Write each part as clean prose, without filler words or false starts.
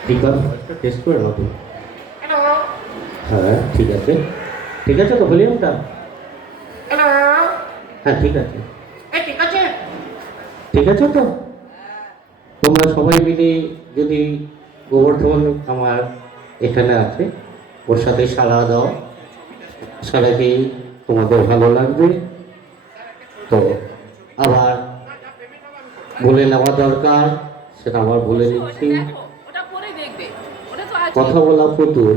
Speaker ভয়েসটা test করে নাও তুমি। হ্যাঁ ঠিক আছে, ঠিক আছে তো ভলিউমটা। হ্যাঁ ঠিক আছে, ঠিক আছে তো। তোমরা সবাই মিলে যদি গোবর্ধন আমার এখানে আছে, ওর সাথে সাড়া দাও, সাড়াকেই তোমাদের ভালো লাগবে। তো আবার বলে নেওয়া দরকার, সেটা আবার বলে নিচ্ছি। কথা বলা পুতুল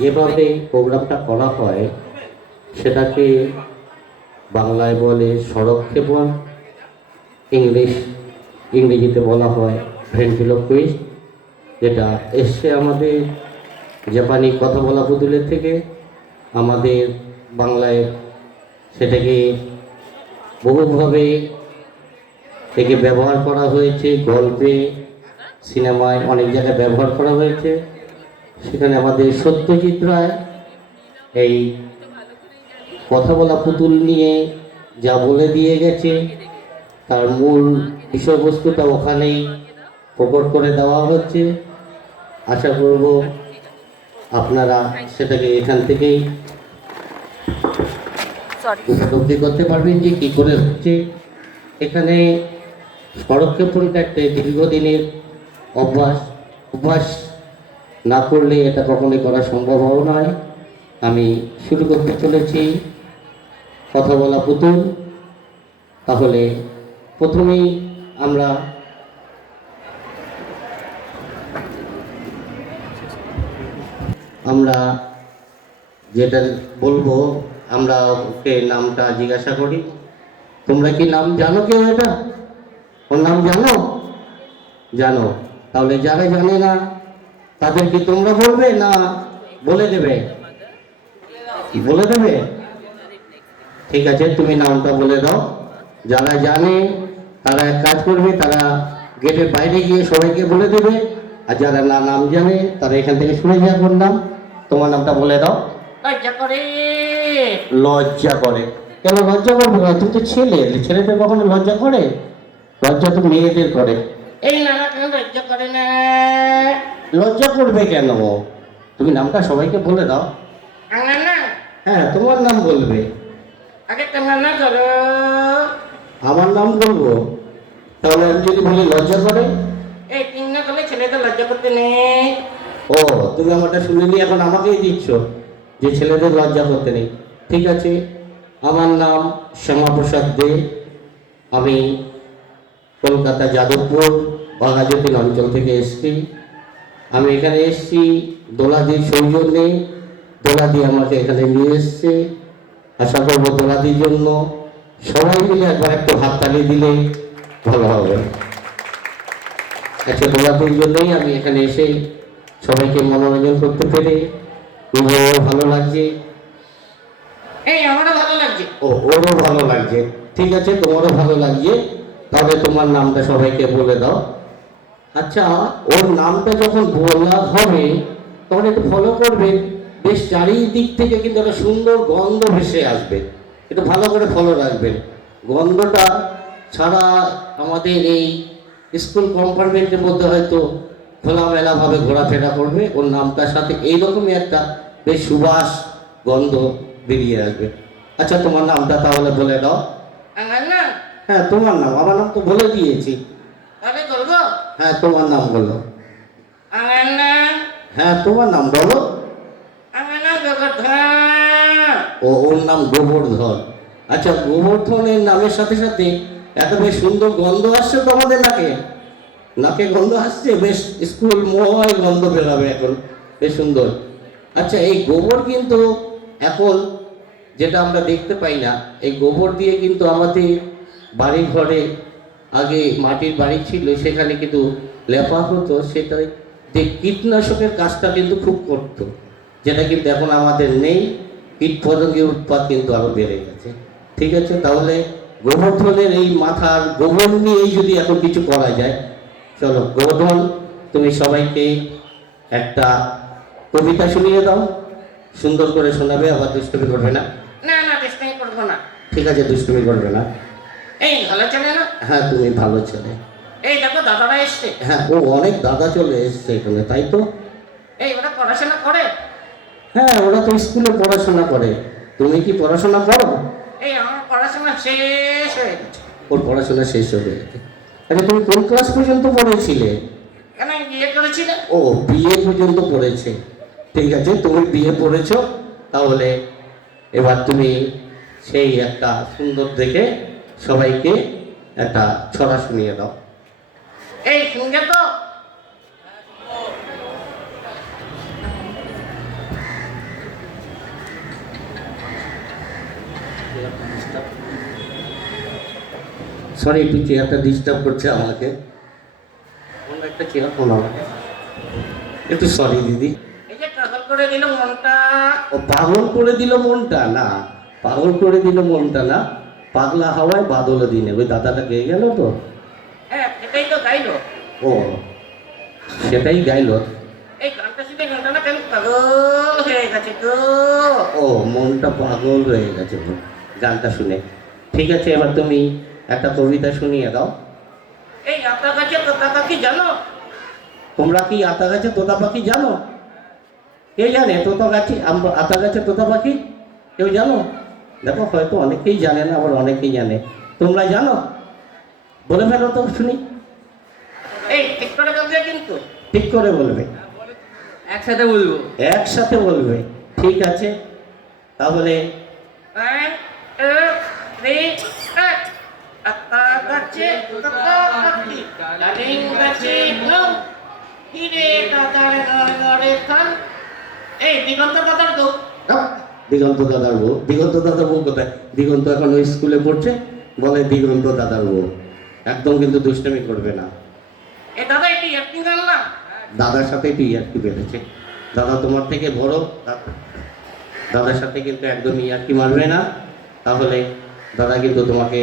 যেভাবে প্রোগ্রামটা করা হয় সেটাকে বাংলায় বলে স্বরক্ষেপণ, ইংরেজিতে বলা হয় ভেন্ট্রিলোকুইস্ট, যেটা এসছে আমাদের জাপানি কথা বলা পুতুলের থেকে। আমাদের বাংলায় সেটাকে বহুভাবে থেকে ব্যবহার করা হয়েছে, গল্পে, সিনেমায় অনেক জায়গায় ব্যবহার করা হয়েছে। সেখানে আমাদের সত্যজিৎ রায় এই কথা বলা পুতুল নিয়ে যা বলে দিয়ে গেছে তার মূল বিষয়বস্তুটা ওখানেই প্রকট করে দেওয়া হচ্ছে। আশা করব আপনারা সেটাকে এখান থেকেই উপলব্ধি করতে পারবেন যে কী করে হচ্ছে। এখানে সংরক্ষণটা একটা দীর্ঘদিনের অভ্যাস না করলে এটা কখনোই করা সম্ভব নয়। আমি শুরু করতে চলেছি কথা বলা পুতুল। তাহলে প্রথমেই আমরা যেটা বলবো, আমরা ওকে নামটা জিজ্ঞাসা করি। তোমরা কি নাম জানো? কেউ এটা ওর নাম জানো? জানো? তাহলে যারা জানে না তাদের কি তোমরা বলবে না বলে দেবে? বলে দেবে? ঠিক আছে, তুমি নামটা বলে দাও। যারা জানে তারা এক কাজ করবে, তারা গেটের বাইরে গিয়ে সবাইকে বলে দেবে, আর যারা না নাম জানে তারা এখান থেকে শুনে যাক ওর নাম। তোমার নামটা বলে দাও। লজ্জা করে। লজ্জা করে? কেন লজ্জা করবে না? তুমি তো ছেলেদের কখনো লজ্জা করে? লজ্জা তো মেয়েদের করে। এই না না, কেন লজ্জা করে না? লজ্জা করবে কেন? তুমি নামটা সবাইকে বলে দাও। আমার নাম? হ্যাঁ তোমার নাম বলবে। আগে তোমার নাম করো। আমার নাম বলবো? তাহলে আমি যদি বলি লজ্জা করে? এই তিন না করলে ছেলেদের লজ্জা করতে নেই। ও, তুমি আমারটা শুনিনি, এখন আমাকেই দিচ্ছ যে ছেলেদের লজ্জা করতে নেই। ঠিক আছে, আমার নাম শ্যামাপ্রসাদ দে। আমি কলকাতা যাদবপুর বাঘাযতীন অঞ্চল থেকে এসেছি। আমি এখানে এসেছি দোলাদির সৌজন্যে। দোলাদি আমাকে এখানে নিয়ে এসছে। আশা করবো দোলাদির জন্য সবাই মিলে একবার একটু হাততালি দিলে ভালো হবে। আচ্ছা, দোলাদির জন্যই আমি এখানে এসে সবাইকে মনোরঞ্জন করতে পেরে নিজেরও ভালো লাগছে। এই আমারও ভালো লাগছে। ও, ওরও ভালো লাগছে। ঠিক আছে, তোমারও ভালো লাগছে। তাহলে তোমার নামটা সবাইকে বলে দাও। আচ্ছা, ওর নামটা যখন বলা হবে তখন একটু ফলো করবেন। বেশ চারিদিক থেকে কিন্তু একটা সুন্দর গন্ধ ভেসে আসবে, একটু ভালো করে ফলো রাখবেন। গন্ধটা ছাড়া আমাদের এই স্কুল কম্পার্টমেন্টের মধ্যে হয়তো খোলামেলাভাবে ঘোরাফেরা করবে। ওর নামটার সাথে এইরকমই একটা বেশ সুবাস গন্ধ বেরিয়ে আসবে। আচ্ছা, তোমার নামটা তাহলে বলে দাও। আমার নাম? হ্যাঁ তোমার নাম। আমার নাম তো বলে দিয়েছি। আরে বলবো? হ্যাঁ তোমার নাম বলো। আমার নাম? হ্যাঁ তোমার নাম বলো। আমার নাম গোবর্ধন। ও, ওর নাম গোবর্ধন। আচ্ছা, গোবর্ধনের নামের সাথে সাথে এত বেশ সুন্দর গন্ধ আসছে তো আমাদের নাকে। নাকে গন্ধ আসছে, বেশ স্কুলময় গন্ধ বেরোবে এখন, বেশ সুন্দর। আচ্ছা, এই গোবর কিন্তু এখন যেটা আমরা দেখতে পাই না, এই গোবর দিয়ে কিন্তু আমাদের বাড়ি ঘরে আগে মাটির বাড়ি ছিল, সেখানে কিন্তু লেপা হতো। সেটা যে কীটনাশকের কাজটা কিন্তু খুব করত, যেটা কিন্তু এখন আমাদের নেই। কীট পতঙ্গের উৎপাত কিন্তু আরো বেড়ে গেছে। ঠিক আছে, তাহলে গোবর্ধনের এই মাথার গোবর নিয়েই যদি এখন কিছু করা যায়, চলো গোবর্ধন, তুমি সবাইকে একটা কবিতা শুনিয়ে দাও। সুন্দর করে শোনাবে, আবার দুষ্টুমি করবে না। না না, দুষ্টুমি করবো না। ঠিক আছে, দুষ্টুমি করবে না। এই ভালো ছেলে না? হ্যাঁ তুমি ভালো ছেলে। এই দেখো দাদারা এসছে। হ্যাঁ, ও অনেক দাদা চলে এসছে এখানে, তাই তো? এই ওরা পড়াশোনা করে? হ্যাঁ, ওরা তো স্কুলে পড়াশোনা করে। তুমি কি পড়াশোনা করো? এই আমার পড়াশোনা শেষ হয়ে গেছে। ওর পড়াশোনা শেষ হয়ে গেছে। আচ্ছা, তুমি কোন ক্লাস পর্যন্ত পড়েছিলে? কেন বিয়ে করেছিলে? ও, বিএ পর্যন্ত পড়েছে। ঠিক আছে, তুমি বিএ পড়েছো, তাহলে এবার তুমি সেই একটা সুন্দর দেখে সবাইকে একটা ছড়া শুনিয়ে দাও। এই শুনবে তো? সরি, একটু চেয়ারটা ডিস্টার্ব করছে আমাকে। অন্য একটা চেয়ার ফোন আমাকে, একটু সরি দিদি। এই যে ট্রাভেল করে দিল মনটা। ও পাগল করে দিল মনটা? না, পাগল করে দিল মনটা না, পাগলা হাওয়ায় বাদল দিনে, ওই দাদাটা গেয়ে গেল তো। হ্যাঁ সেটাই তো গাইলো। ও, সেটাই গাইলো। এই গানটা শুনে গানটা না কেন পাগল হয়ে গেছে তো। ও, মনটা পাগল হয়ে গেছে ওর গানটা শুনে। ঠিক আছে, এবার তুমি একটা কবিতা শুনিয়ে দাও। এই আতা গাছে তোতা পাখি জানো? তোমরা কি আতা গাছে তোতা পাখি জানো? কে জানে তোতা গাছে আতা গাছে তোতা পাখি? কেউ জানো? দেখো, হয়তো অনেকেই জানে না, আবার অনেকেই জানে। তোমরা জানো? বলে ফেলো তো শুনি। এই ঠিক করে বলবে কিন্তু। ঠিক করে বলবে, একসাথে বলবো। একসাথে বলবে। ঠিক আছে, তাহলে 1 2 3 স্টার্ট। আতা গাছে তোতা পাখি ডালিম গাছে ঘুম, হিরে দাদার ঘরে ঘরে খান। এই দিগন্ত দাদার গো। দিগন্ত দাদার বউ। দিগন্ত দাদার বউ কোথায়? দিগন্ত এখন ওই স্কুলে পড়ছে, বলে দিগন্ত দাদার বউ। একদম কিন্তু দুষ্টামি করবে না। এ দাদা এটি একটি গান না? দাদার সাথে একটু ইয়ার্কি বেঁধেছে। দাদা তোমার থেকে বড়, দাদার সাথে কিন্তু একদম ইয়ার্কি মারবে না, তাহলে দাদা কিন্তু তোমাকে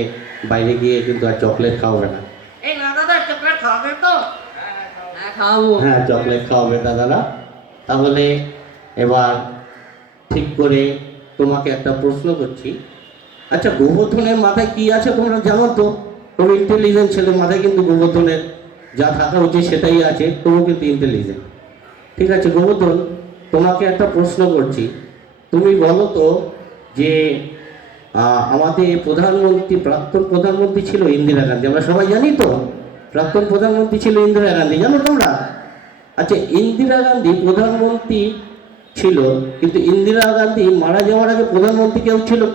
বাইরে গিয়ে কিন্তু আর চকলেট খাওয়াবে না। এই না দাদা চকলেট খাওয়াবে তো? হ্যাঁ খাওয়াবো। হ্যাঁ, চকলেট খাওয়াবে দাদারা। তাহলে এবার ঠিক করে তোমাকে একটা প্রশ্ন করছি। আচ্ছা, গোবর্ধনের মাথায় কি আছে তোমরা জানো তো? খুব ইন্টেলিজেন্ট ছেলে, মাথায় কিন্তু গোবর্ধনের যা থাকা উচিত সেটাই আছে, তবু কিন্তু ইন্টেলিজেন্ট। ঠিক আছে গোবর্ধন, তোমাকে একটা প্রশ্ন করছি। তুমি বলো তো যে আমাদের প্রধানমন্ত্রী, প্রাক্তন প্রধানমন্ত্রী ছিল ইন্দিরা গান্ধী, আমরা সবাই জানি তো প্রাক্তন প্রধানমন্ত্রী ছিল ইন্দিরা গান্ধী, জানো তোমরা? আচ্ছা, ইন্দিরা গান্ধী প্রধানমন্ত্রী ছিল, কিন্তু ইন্দিরা গান্ধী মারা যাওয়ার আগে প্রধানমন্ত্রী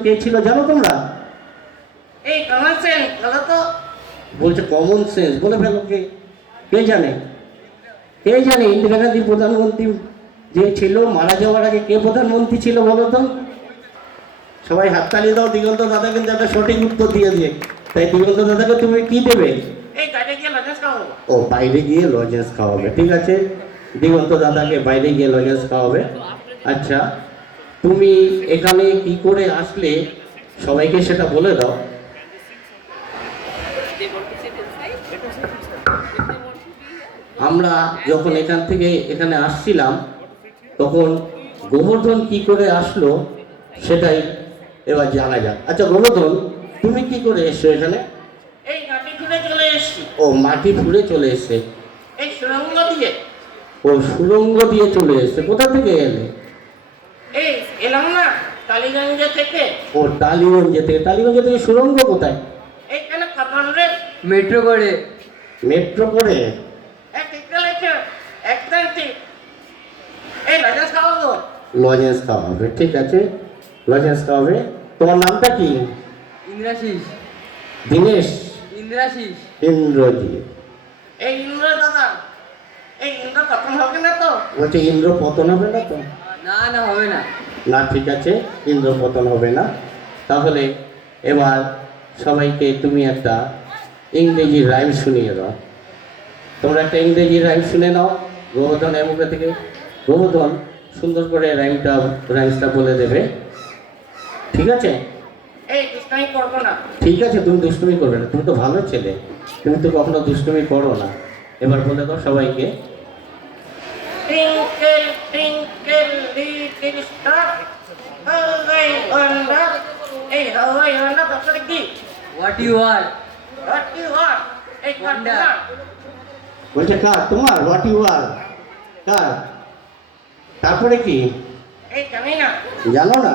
কে ছিল জানো তোমরা? এই কমন সেন্স বলো তো। বলছে কমন সেন্স, বলে ফেলো। কে জানে? কে জানে ইন্দিরা গান্ধী প্রধানমন্ত্রী যে ছিল মারা যাওয়ার আগে কে প্রধানমন্ত্রী ছিল বলো তো? সবাই হাততালি দাও। দিগন্ত দাদা কিন্তু একটা সঠিক উত্তর দিয়ে দিয়ে, তাই দিগন্ত দাদাকে তুমি কি দেবে? এই গাড়ি গিয়ে লজেন্স খাওয়াবো। ও, বাইরে গিয়ে লজেন্স খাওয়াবে। ঠিক আছে, দিগন্ত দাদাকে বাইরে গিয়ে লজেন্স খাওয়াবে। আচ্ছা, তুমি এখানে কি করে আসলে সবাইকে সেটা বলে দাও। আমরা যখন এখান থেকে এখানে আসছিলাম, তখন গোবর্ধন কি করে আসলো সেটাই এবার জানা যাক। আচ্ছা গোবর্ধন, তুমি কি করে এসছো এখানে? এই গাড়ি ঘুরে চলে এসছি। ও, মাটি ফুঁড়ে চলে এসছে। এই সুরঙ্গ দিয়ে। ও, সুড়ঙ্গ দিয়ে চলে এসছে। কোথা থেকে এলে? এই এলাম না কালীগঞ্জ থেকে। ও, টালিগঞ্জ থেকে। টালিগঞ্জ থেকে সুড়ঙ্গ কোথায়? এইখানে পাথর রে। মেট্রো করে। মেট্রো করে? ঠিক বলেছ, একদম ঠিক। এই লজেন্স খাওয়াবো। লজেন্স খাওয়াবে। ঠিক আছে, লজেন্স খাওয়াবে। তোমার নামটা কি? ইন্দ্রাশিস। দীনেশ? ইন্দ্রাশিস। ইন্দ্রজিৎ। এই ইন্দ্র দাদা, এই ইন্দ্র কখন হবে না তো? বলছে ইন্দ্র পতন হবে না তো? না না হবে না। না, ঠিক আছে, ইন্দ্র পতন হবে না। তাহলে এবার সবাইকে তুমি একটা ইংরেজি রাইম শুনিয়ে দাও। তোমরা একটা ইংরেজি রাইম শুনে নাও গোবর্ধনের মুখে থেকে। গোবর্ধন সুন্দর করে রাইমসটা বলে দেবে। ঠিক আছে? এই দুষ্টামি করবো না। ঠিক আছে, তুমি দুষ্টুমি করবে না, তুমি তো ভালো ছেলে, তুমি তো কখনো দুষ্টুমি করো না। এবার বলে দাও সবাইকে। Twinkle, twinkle, little star, how I wonder. Hey, how I wonder, তারপরে কি? What you are? What you are? এই কার Honda। তোমার? বলছে কার তোমার? What you are? কার? তারপরে কি এই জানি না। জানো না?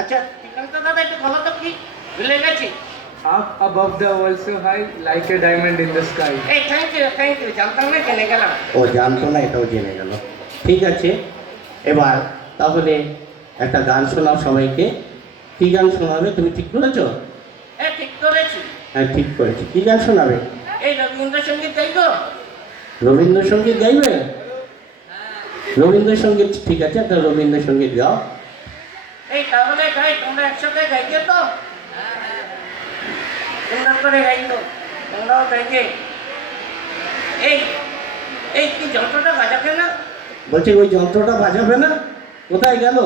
আচ্ছা ঠিকানটা দাদা একটু বলো তো কি ভুলে গেছি। Up above the world so high, like a diamond in the sky. এই থ্যাংক ইউ জানতাম না জেনে গেলাম। ও জানতো না, এটাও জেনে গেল। ঠিক আছে, এবার তাহলে একটা গান শোনাও সবাইকে। কি গান শোনাবে তুমি ঠিক করেছো? হ্যাঁ ঠিক করেছি। হ্যাঁ ঠিক করেছি। কি গান শোনাবে? এই রবীন্দ্রসঙ্গীত তাই তো? রবীন্দ্রসঙ্গীত গাইবে? রবীন্দ্রসঙ্গীত ঠিক আছে, একটা রবীন্দ্রসঙ্গীত গাও। এই তাহলে গাই, তোমরা একসাথে গাইতে তো? সুন্দর করে গাইতো, তোমরাও গাইবে। এই এই কি যন্ত্রটা বাজাবে না? বলছে ওই যন্ত্রটা বাজাবে না? কোথায় গেল?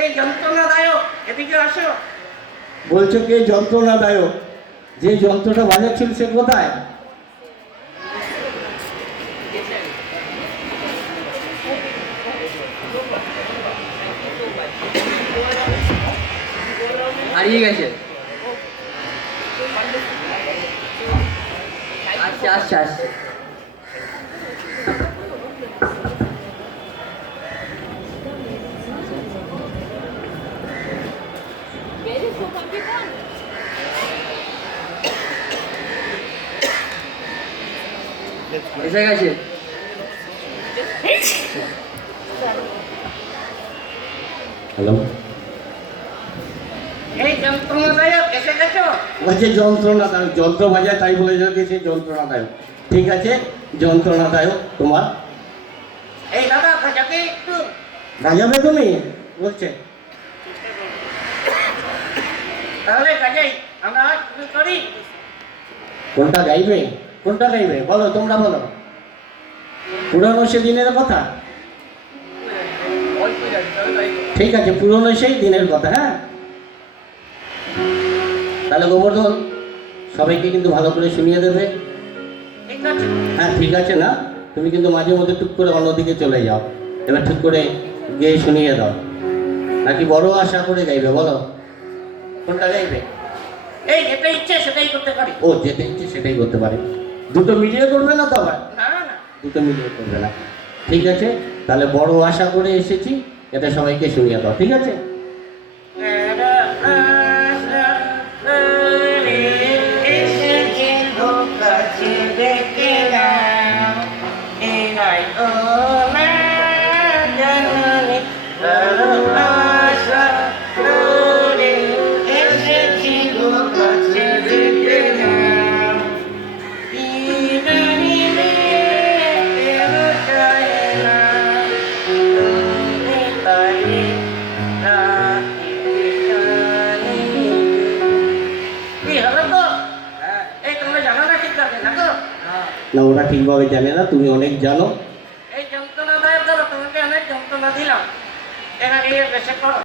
এই যন্ত্রণাদায়ক এদিকে আসো। বলছে কে যন্ত্রণাদায়ক? যে যন্ত্রটা বাজাচ্ছিল সে কোথায়? হারিয়ে গেছে। আচ্ছা আচ্ছা আচ্ছা। এসে গেছে। হ্যালো, এই যন্ত্রণাদায়ক এসে গেছো? বলছে যন্ত্রণাদায়ক, যন্ত্র বাজায় তাই বলে গেছে যন্ত্রণাদায়ক। ঠিক আছে, যন্ত্রণাদায়ক তোমার। এই দাদা বাজাবে একটু। বাজাবে তুমি? বলছে তাহলে গাজাই, আমরা শুরু করি। কোনটা গাইবে? কোনটা গাইবে বলো, তোমরা বলো। পুরনো সেদিনের কথা? ঠিক আছে, পুরনো সেই দিনের কথা। হ্যাঁ তাহলে গোবর্ধন সবাইকে কিন্তু ভালো করে শুনিয়ে দেবে। ঠিক আছে। হ্যাঁ ঠিক আছে না? তুমি কিন্তু মাঝে মধ্যে টুক করে অন্যদিকে চলে যাও। এবার ঠিক করে গিয়ে শুনিয়ে দাও। নাকি বড় আশা করে গাইবে বলো, কোনটা গাইবে? এই যেটা ইচ্ছে সেটাই করতে পারি। ও যেটা ইচ্ছে সেটাই করতে পারে। দুটো মিলিয়ে করবে না তো আবার? না না না। দুটো মিলিয়ে করবে না। ঠিক আছে, তাহলে বড় আশা করে এসেছি, এটা সবাইকে শুনিয়ে দাও। ঠিক আছে? কি হলো তো? এই তোমরা জানো না ঠিক আছে না তো? না ওরা ঠিকভাবে জানে না, তুমি অনেক জানো। এই যন্ত্রণাদায়ক দাদা তোমাকে অনেক যন্ত্রণা দিলাম, এবার এই বেশি করো।